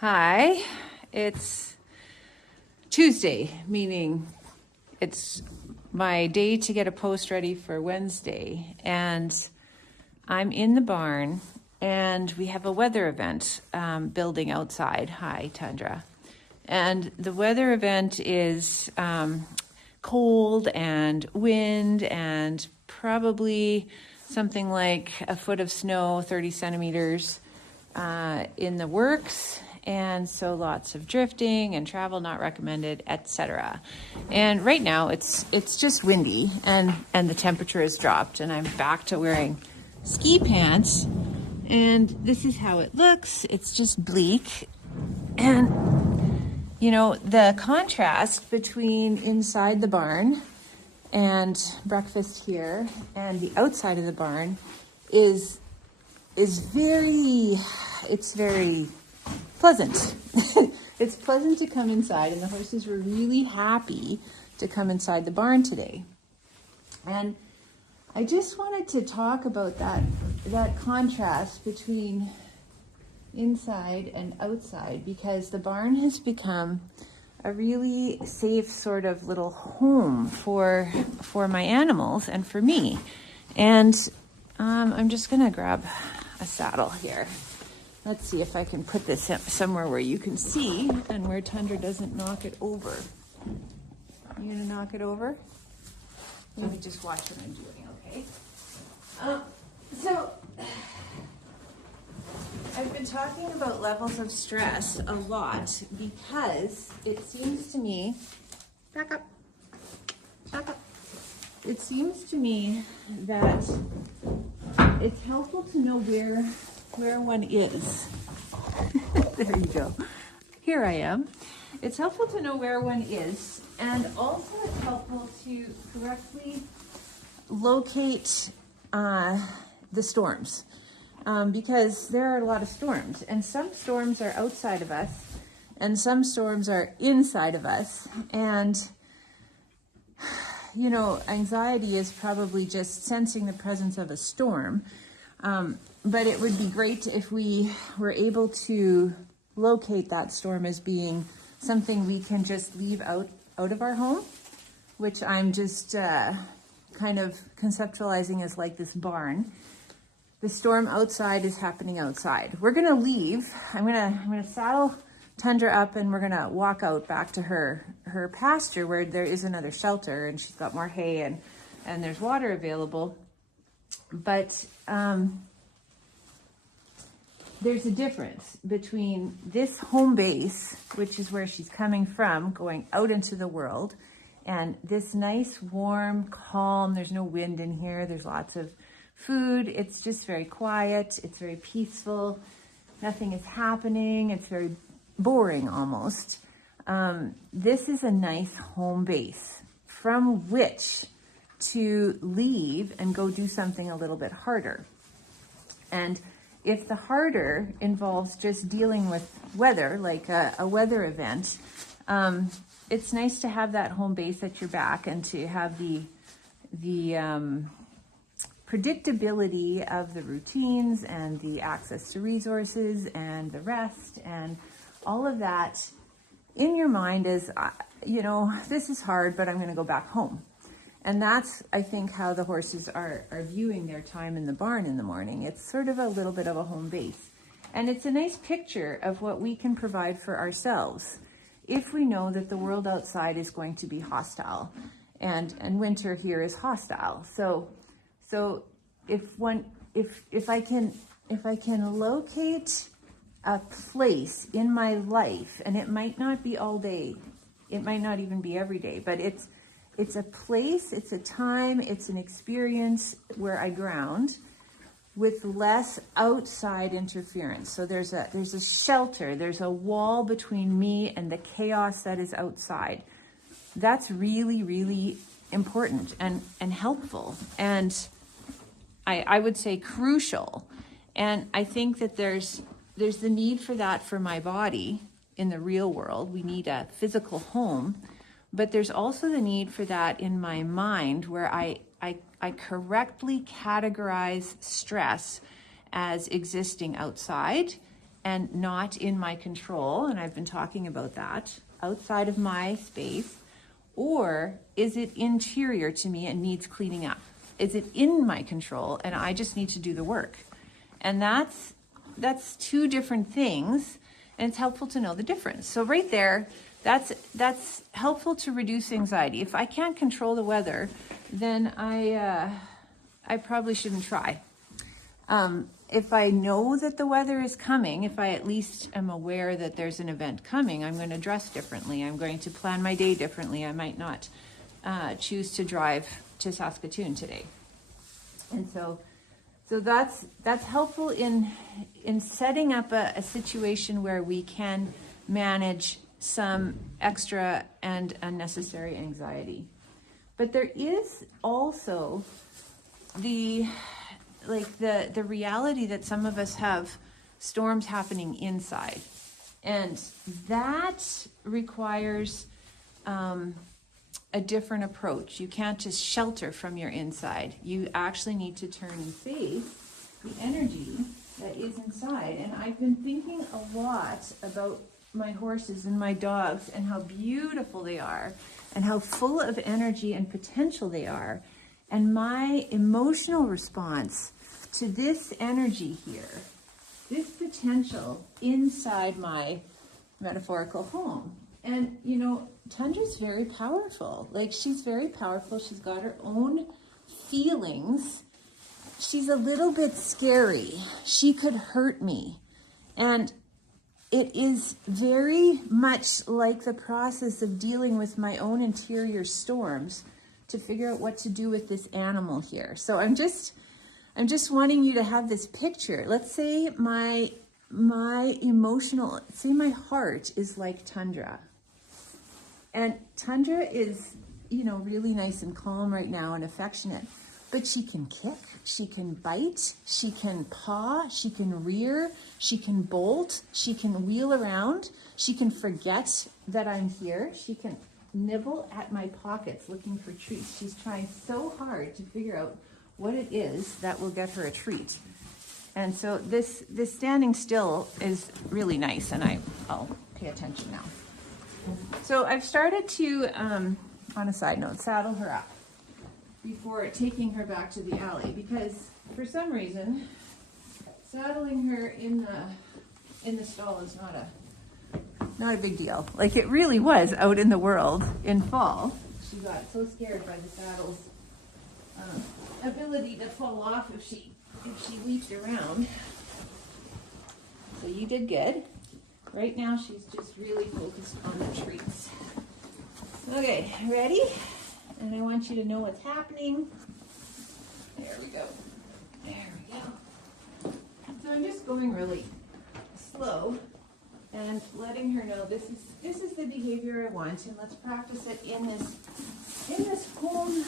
Hi, it's Tuesday, meaning it's my day to get a post ready for Wednesday, and I'm in the barn and we have a weather event building outside. Hi, Tundra. And the weather event is cold and wind and probably something like a foot of snow, 30 centimeters in the works. And so lots of drifting and travel not recommended, etc. And right now it's just windy and the temperature has dropped and I'm back to wearing ski pants. And this is how it looks. It's just bleak. And you know, the contrast between inside the barn and breakfast here and the outside of the barn is very pleasant. It's pleasant to come inside, and the horses were really happy to come inside the barn today. And I just wanted to talk about that contrast between inside and outside, because the barn has become a really safe sort of little home for my animals and for me. And I'm just gonna grab a saddle here. Let's see if I can put this somewhere where you can see and where Tundra doesn't knock it over. You gonna knock it over? Let me just watch what I'm doing, okay? So I've been talking about levels of stress a lot because it seems to me, back up. It seems to me that it's helpful to know where one is. There you go. Here I am. It's helpful to know where one is, and also it's helpful to correctly locate the storms, because there are a lot of storms, and some storms are outside of us, and some storms are inside of us. And you know, anxiety is probably just sensing the presence of a storm. But it would be great if we were able to locate that storm as being something we can just leave out of our home, which I'm just kind of conceptualizing as like this barn. The storm outside is happening outside. We're gonna leave. I'm gonna saddle Tundra up and we're gonna walk out back to her pasture where there is another shelter and she's got more hay and there's water available. But there's a difference between this home base, which is where she's coming from, going out into the world, and this nice, warm, calm, there's no wind in here, there's lots of food, it's just very quiet, it's very peaceful, nothing is happening, it's very boring almost. This is a nice home base from which to leave and go do something a little bit harder. And if the harder involves just dealing with weather, like a weather event, it's nice to have that home base at your back and to have the predictability of the routines and the access to resources and the rest and all of that in your mind is, you know, this is hard, but I'm going to go back home. And that's, I think, how the horses are viewing their time in the barn in the morning. It's sort of a little bit of a home base. And it's a nice picture of what we can provide for ourselves if we know that the world outside is going to be hostile and winter here is hostile. So if I can locate a place in my life, and it might not be all day, it might not even be every day, but it's a place, it's a time, it's an experience where I ground with less outside interference. So there's a shelter, there's a wall between me and the chaos that is outside. That's really, really important and helpful. And I would say crucial. And I think that there's the need for that for my body in the real world. We need a physical home. But there's also the need for that in my mind, where I correctly categorize stress as existing outside and not in my control, and I've been talking about that, outside of my space, or is it interior to me and needs cleaning up? Is it in my control and I just need to do the work? And that's two different things, and it's helpful to know the difference. So right there, that's helpful to reduce anxiety. If I can't control the weather, then I probably shouldn't try. If I know that the weather is coming, if I at least am aware that there's an event coming, I'm going to dress differently. I'm going to plan my day differently. I might not choose to drive to Saskatoon today. And so that's helpful in setting up a situation where we can manage some extra and unnecessary anxiety. But there is also the reality that some of us have storms happening inside, and that requires a different approach. You can't just shelter from your inside. You actually need to turn and face the energy that is inside. And I've been thinking a lot about my horses and my dogs and how beautiful they are and how full of energy and potential they are. And my emotional response to this energy here, this potential inside my metaphorical home. And, you know, Tundra's very powerful. Like, she's very powerful. She's got her own feelings. She's a little bit scary. She could hurt me. And it is very much like the process of dealing with my own interior storms to figure out what to do with this animal here. So I'm just wanting you to have this picture. Let's say my heart is like Tundra. And Tundra is, you know, really nice and calm right now and affectionate. But she can kick, she can bite, she can paw, she can rear, she can bolt, she can wheel around, she can forget that I'm here, she can nibble at my pockets looking for treats. She's trying so hard to figure out what it is that will get her a treat. And so this standing still is really nice, and I'll pay attention now. So I've started to, on a side note, saddle her up before taking her back to the alley, because for some reason saddling her in the stall is not a big deal. Like, it really was out in the world in fall. She got so scared by the saddle's ability to fall off if she leaped around. So you did good. Right now she's just really focused on the treats. Okay, ready? And I want you to know what's happening. There we go. There we go. So I'm just going really slow and letting her know this is the behavior I want, and let's practice it in this home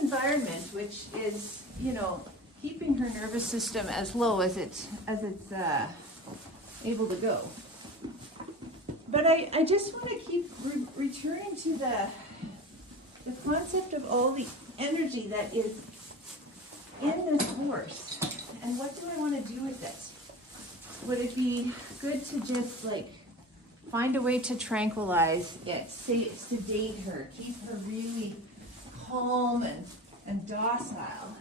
environment, which is, you know, keeping her nervous system as low as it's able to go. But I just want to keep returning to the concept of all the energy that is in this horse, and what do I want to do with it? Would it be good to just like find a way to tranquilize it, sedate her, keep her really calm and docile?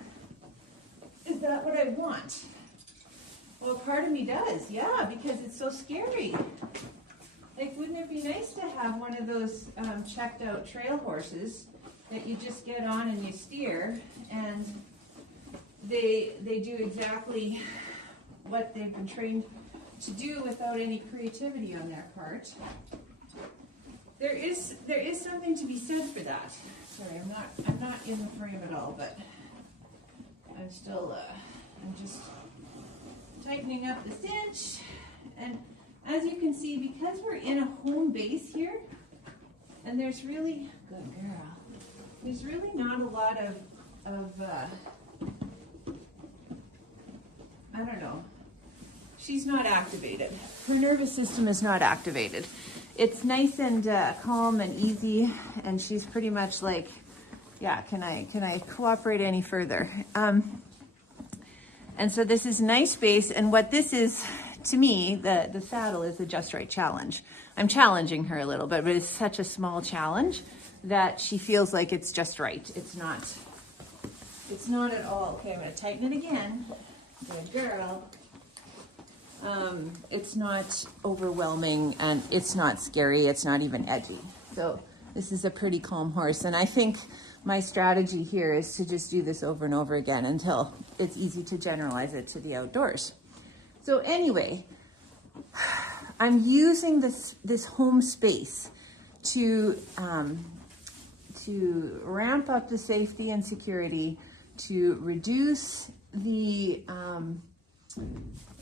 Is that what I want? Well, part of me does, yeah, because it's so scary. Like, wouldn't it be nice to have one of those checked out trail horses that you just get on and you steer, and they do exactly what they've been trained to do without any creativity on their part? There is something to be said for that. Sorry, I'm not in the frame at all, but I'm still I'm just tightening up the cinch. And as you can see, because we're in a home base here, and there's really, good girl, there's really not a lot of I don't know, she's not activated. Her nervous system is not activated. It's nice and calm and easy, and she's pretty much like, yeah, can I cooperate any further? And so this is nice space, and what this is to me, the saddle is the Just Right challenge. I'm challenging her a little bit, but it's such a small challenge that she feels like it's just right. It's not at all. Okay, I'm gonna tighten it again. Good girl. It's not overwhelming and it's not scary. It's not even edgy. So this is a pretty calm horse. And I think my strategy here is to just do this over and over again until it's easy to generalize it to the outdoors. So anyway, I'm using this home space to ramp up the safety and security, to reduce the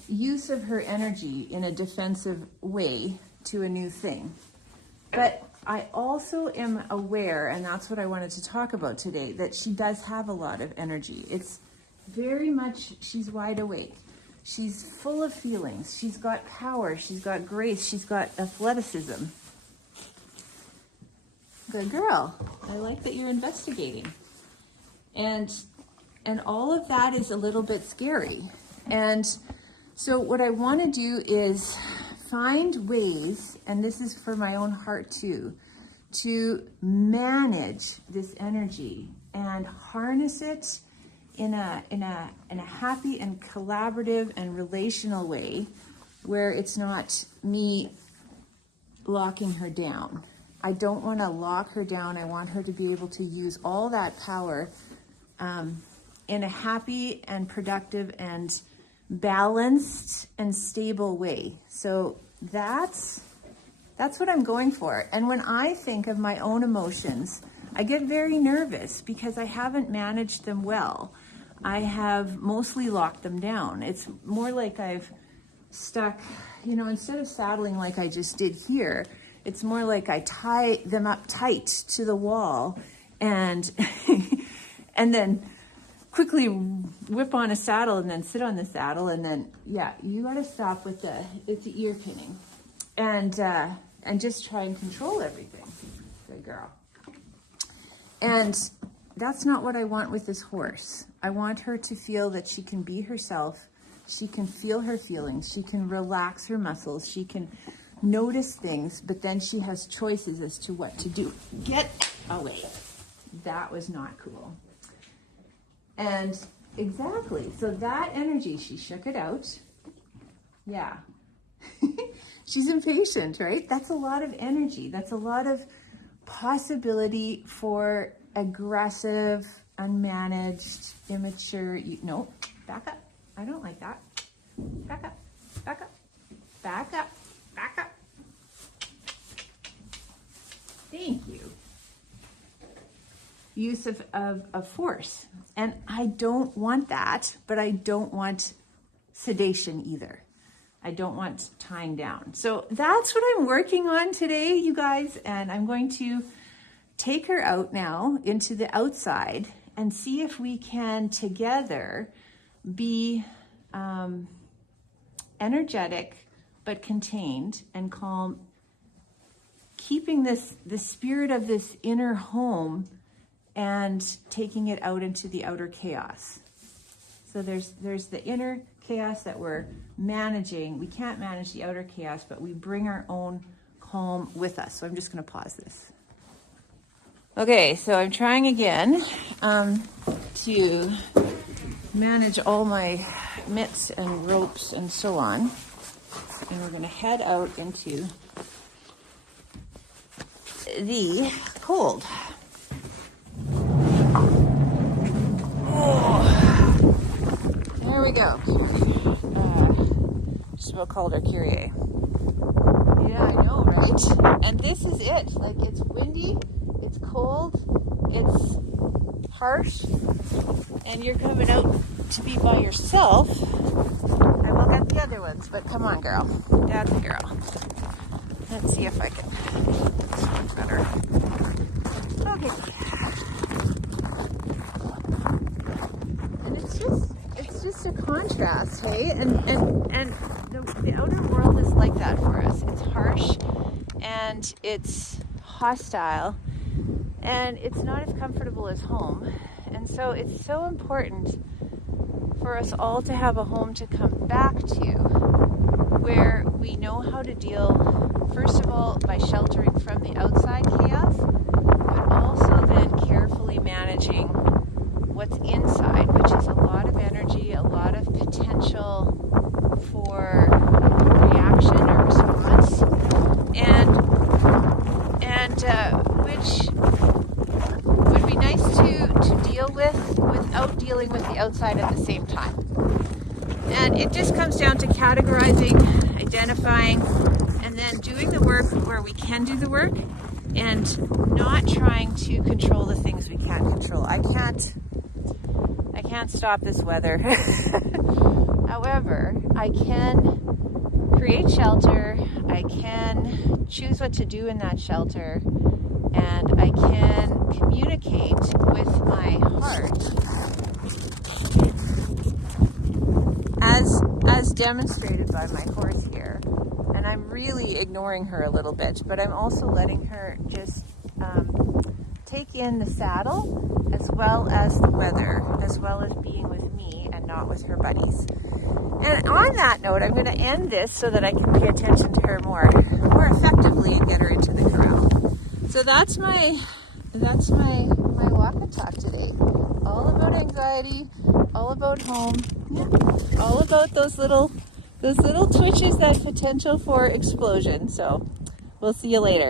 use of her energy in a defensive way to a new thing. But I also am aware, and that's what I wanted to talk about today, that she does have a lot of energy. It's very much, she's wide awake. She's full of feelings. She's got power. She's got grace. She's got athleticism. Good girl. I like that you're investigating. And all of that is a little bit scary. And so what I want to do is find ways, and this is for my own heart too, to manage this energy and harness it in a happy and collaborative and relational way where it's not me locking her down. I don't want to lock her down. I want her to be able to use all that power in a happy and productive and balanced and stable way. So that's what I'm going for. And when I think of my own emotions, I get very nervous because I haven't managed them well. I have mostly locked them down. It's more like I've stuck, instead of saddling like I just did here, it's more like I tie them up tight to the wall and and then quickly whip on a saddle and then sit on the saddle and then, you got to stop with the ear pinning and just try and control everything. Good girl. And that's not what I want with this horse. I want her to feel that she can be herself. She can feel her feelings. She can relax her muscles. She can notice things, but then she has choices as to what to do. Get away. That was not cool. And exactly, so that energy, she shook it out. Yeah. She's impatient, right? That's a lot of energy. That's a lot of possibility for aggressive, unmanaged, immature. No, back up. I don't like that. Back up, back up, back up, back up. Thank you. Use of force. And I don't want that, but I don't want sedation either. I don't want tying down. So that's what I'm working on today, you guys. And I'm going to take her out now into the outside and see if we can together be energetic, but contained and calm, keeping the spirit of this inner home and taking it out into the outer chaos. So there's the inner chaos that we're managing. We can't manage the outer chaos, but we bring our own calm with us. So I'm just going to pause this. Okay, so I'm trying again to manage all my mitts and ropes and so on. And we're going to head out into the cold. There we go. Just about called her Kyrie. Yeah, I know, right? And this is it. Like, it's windy, it's cold, it's harsh, and you're coming out to be by yourself. I will get the other ones, but come on, girl. That's the girl. Let's see if I can better. Okay. And it's just a contrast, hey? And the outer world is like that for us. It's harsh and it's hostile and it's not as comfortable as home. And so it's so important for us all to have a home to come back to where we know how to deal, first of all, by sheltering from the outside chaos, but also then carefully managing what's inside, which is a lot of energy, a lot of potential for reaction or response, and which would be nice to deal with without dealing with the outside at the same time. And it just comes down to categorizing, identifying, and then doing the work where we can do the work and not trying to control the things we can't control. I can't stop this weather. However, I can create shelter, I can choose what to do in that shelter, and I can communicate with my heart as demonstrated by my horse here. And I'm really ignoring her a little bit, but I'm also letting her just take in the saddle as well as the weather, as well as being with me and not with her buddies. And on that note, I'm going to end this so that I can pay attention to her more effectively and get her into the corral. So that's my walk and talk today. All about anxiety, all about home, all about those little twitches, that potential for explosion. So we'll see you later.